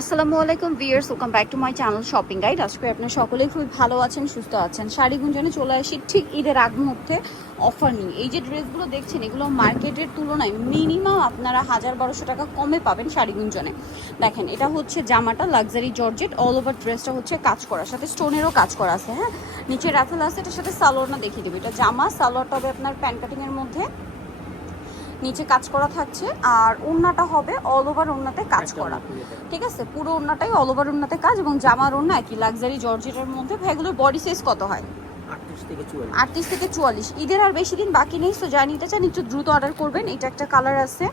আসসালামু আলাইকুম viewers welcome back to my channel shopping guide আজকে আপনার সকলেই খুবই ভালো আছেন, সুস্থ আছেন। শাড়ি গুঞ্জনে চলে আসি ঠিক ঈদের আগ মুহূর্তে অফার নিয়ে। এই যে ড্রেসগুলো দেখছেন, এগুলো মার্কেটের তুলনায় মিনিমাম আপনারা হাজার বারোশো টাকা কমে পাবেন শাড়ি গুঞ্জনে। দেখেন, এটা হচ্ছে জামাটা লাক্সারি জর্জেট অল ওভার ড্রেসটা হচ্ছে কাজ করা। সাথে স্টোনেরও কাজ করা আছে হ্যাঁ? নিচে রাফেল আছে, এটার সাথে সালোয়ারটা দেখিয়ে দেবে। এটা জামা সালোয়ারটা হবে আপনার প্যান্ট কাটিংয়ের মধ্যে। নিচে কাজ করা থাকছে আর ওড়নাটা হবে অল ওভার ওড়নাতে কাজ করা। ঠিক আছে? পুরো ওড়নাটাই অল ওভার ওড়নাতে কাজ এবং জামার ওড়না একই লাক্সারি জর্জেটের মধ্যে। ভাইগুলোর বডি সাইজ কত হয়? আটত্রিশ থেকে চুয়াল্লিশ। ঈদের আর বেশি দিন বাকি নেই তো যা নিতে চান একটু দ্রুত অর্ডার করবেন। এটা একটা কালার আছে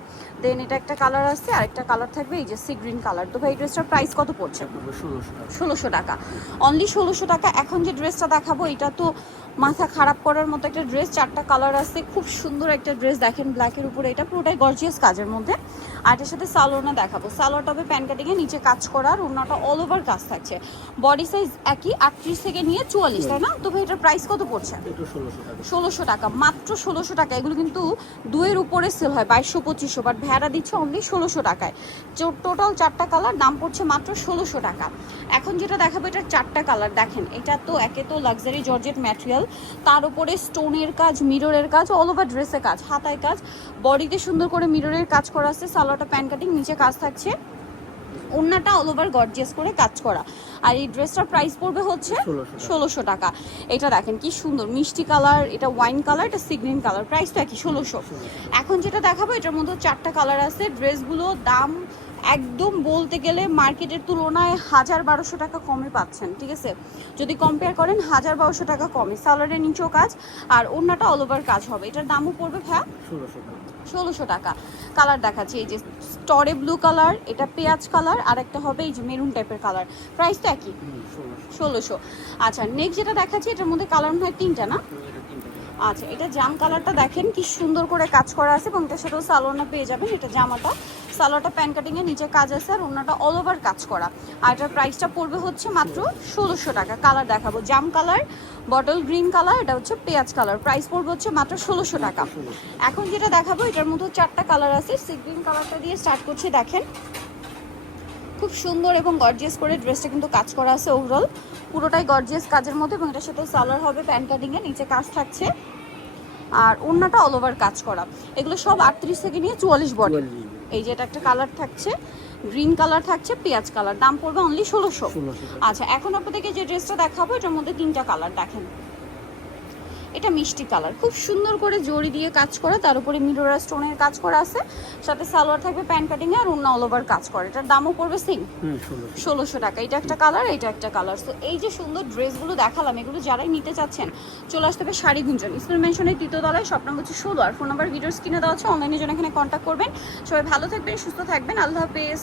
দেন এটা একটা কালার আছে আর একটা কালার থাকবে এই যে সি গ্রিন কালার তো ভাই এই ড্রেসটার প্রাইস কত পড়ছে? ষোলোশো টাকা। অনলি ষোলোশো টাকা। এখন যে ড্রেসটা দেখাবো এটা তো মাথা খারাপ করার মতো একটা ড্রেস চারটা কালার আছে খুব সুন্দর একটা ড্রেস দেখেন ব্ল্যাকের উপরে। এটা পুরোটাই গর্জিয়াস কাজের মধ্যে। আর এটার সাথে সালোয়ারটা দেখাবো। সালোয়ারটা হবে প্যান কাটিংয়ে নিচে কাজ করার ওনাটা অল ওভার কাজ থাকছে। বডি সাইজ একই আটত্রিশ থেকে নিয়ে চুয়াল্লিশ তাই না? তো ভাই এটার প্রাইস কত পড়ছে? ষোলোশো টাকা। মাত্র ষোলোশো টাকা। এগুলো কিন্তু দুয়ের উপরে সেল হয় বাইশশো পঁচিশশো। বাট ভেড়া দিচ্ছে অনলি ষোলোশো টাকায়। টোটাল চারটা কালার দাম পড়ছে মাত্র ষোলোশো টাকা। এখন যেটা দেখাবো এটার চারটা কালার দেখেন। এটা তো একে তো লাক্সারি জর্জেট ম্যাটেরিয়াল তার উপরে স্টোনের কাজ মিররের কাজ অল ওভার ড্রেসের কাজ হাতায় কাজ। বডিতে সুন্দর করে মিররের কাজ করা আছে। সালোয়ারটা প্যান কাটিং নিচে কাজ থাকছে। ওড়নাটা অল ওভার গর্জিয়াস করে কাজ করা। আর এই ড্রেসটার প্রাইস পড়বে হচ্ছে ষোলোশো টাকা। এটা দেখেন কি সুন্দর মিষ্টি কালার এটা ওয়াইন কালার এটা সিগ্রিন কালার প্রাইসটা কি ষোলোশো। এখন যেটা দেখাবো এটার মধ্যে চারটা কালার আছে ড্রেসগুলো দাম একদম বলতে গেলে মার্কেটের তুলনায় হাজার বারোশো টাকা কমে পাচ্ছেন ঠিক আছে? যদি কম্পেয়ার করেন হাজার বারোশো টাকা কমে। সালোয়ারের নিচেও কাজ আর অন্যটা অল ওভার কাজ হবে। এটার দামও পড়বে ভ্যা ষোলোশো টাকা। ষোলোশো টাকা। কালার দেখাচ্ছি এই যে স্টরে ব্লু কালার এটা পেঁয়াজ কালার আর একটা হবে এই যে মেরুন টাইপের কালার প্রাইস তো একই? ষোলোশো। আচ্ছা নেক্সট যেটা দেখাচ্ছি এটার মধ্যে কালার মনে হয় তিনটা না? আচ্ছা এটা জাম কালারটা দেখেন কি সুন্দর করে কাজ করা আছে এবং এটার সাথেও সালোয়ারটা পেয়ে যাবেন, এটা জামাটা। সালোয়ারটা প্যান কাটিং এর নিচে কাজ আছে আর অন্যটা অল ওভার কাজ করা। আর এটার প্রাইসটা পড়বে হচ্ছে মাত্র ষোলোশো টাকা। কালার দেখাবো, জাম কালার বটল গ্রিন কালার এটা হচ্ছে পেঁয়াজ কালার প্রাইস পড়বে হচ্ছে মাত্র ষোলোশো টাকা। এখন যেটা দেখাবো, এটার মধ্যে চারটা কালার আছে। সি গ্রিন কালারটা দিয়ে স্টার্ট করছি, দেখেন। খুব সুন্দর এবং গর্জিয়াস করে ড্রেসটা কিন্তু কাজ করা আছে ওভারঅল পুরোটাই গর্জিয়াস কাজের মধ্যে এবং এটার সাথে সালোয়ার হবে প্যান্ট কাটিংয়ে নিচে কাজ থাকছে। আর অন্যটা অল ওভার কাজ করা। এগুলো সব আটত্রিশ থেকে নিয়ে চুয়াল্লিশ বডি। এই যে এটা একটা কালার থাকছে গ্রিন কালার থাকছে পেঁয়াজ কালার দাম পড়বে অনলি ষোলোশো। আচ্ছা এখন আপনাদেরকে যে ড্রেসটা দেখাবো এটার মধ্যে তিনটা কালার দেখেন। এটা মিষ্টি কালার। খুব সুন্দর করে জড়ি দিয়ে কাজ করা তার উপরে মিরোরা স্টোনের কাজ করা আছে সাথে সালোয়ার থাকবে প্যান্ট কাটিং আর অন্য অল ওভার কাজ করে। এটার দামও পড়বে সেম হুম ষোলোশো। টাকা। এটা একটা কালার এটা একটা কালার। তো এই যে সুন্দর ড্রেসগুলো দেখালাম এগুলো যারাই নিতে চাচ্ছেন চলে আসতে হবে শাড়ি গুঞ্জন। স্কুল মেনশনের তৃতীয় তলায় স্বপ্ন হচ্ছে ষোলো। আর ফোন নাম্বার ভিডিওর স্ক্রিনে দেওয়া আছে অনলাইনে জন্য এখানে কন্ট্যাক্ট করবেন। সবাই ভালো থাকবেন সুস্থ থাকবেন। আল্লাহ হাফেজ।